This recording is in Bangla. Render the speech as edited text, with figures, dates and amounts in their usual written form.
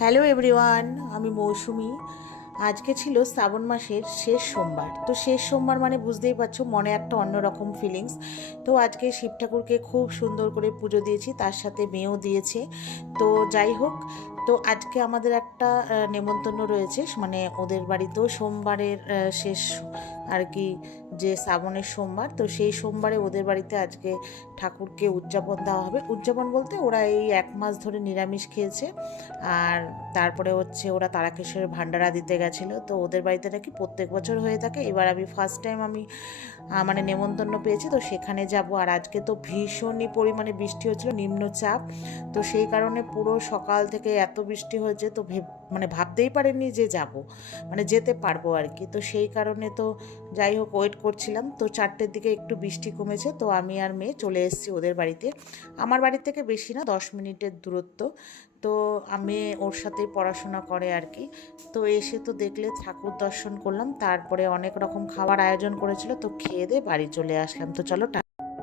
হ্যালো এভরিওয়ান, আমি মৌসুমি। আজকে ছিল শ্রাবণ মাসের শেষ সোমবার। তো শেষ সোমবার মানে বুঝতেই পারছো, মনে একটা অন্যরকম ফিলিংস। তো আজকে শিব ঠাকুরকে খুব সুন্দর করে পুজো দিয়েছি, তার সাথে মেয়েও দিয়েছে। তো যাই হোক, তো আজকে আমাদের একটা নেমন্তন্ন রয়েছে, মানে ওদের বাড়িতেও সোমবারের শেষ আর কি, যে শ্রাবণের সোমবার। তো সেই সোমবারে ওদের বাড়িতে আজকে ঠাকুরকে উদযাপন দেওয়া হবে। উদযাপন বলতে ওরা এই 1 মাস ধরে নিরামিষ খেয়েছে, আর তারপরে হচ্ছে ওরা তারকেশ্বরের ভান্ডারা দিতে গেছিলো। তো ওদের বাড়িতে নাকি প্রত্যেক বছর হয়ে থাকে, এবার আমি ফার্স্ট টাইম আমি মানে নেমন্তন্ন পেয়েছি, তো সেখানে যাব। আর আজকে তো ভীষণই পরিমাণে বৃষ্টি হচ্ছিলো, নিম্নচাপ। তো সেই কারণে পুরো সকাল থেকে এত বৃষ্টি হয়েছে, তো মানে ভাবতেই পারিনি যে যাব, মানে যেতে পারবো আর কি। তো সেই কারণে তো যাই হোক ওয়েট করছিলাম। তো 4টের দিকে একটু বৃষ্টি কমেছে, তো আমি আর মেয়ে চলে এসেছি ওদের বাড়িতে। আমার বাড়ি থেকে বেশি না, 10 মিনিটের দূরত্ব। তো আমি ওর সাথেই পড়াশোনা করে আর কি। তো এসে তো দেখলে ঠাকুর দর্শন করলাম, তারপরে অনেক রকম খাবার আয়োজন করেছিল, তো খেয়ে দিয়ে বাড়ি চলে আসলাম। তো চলো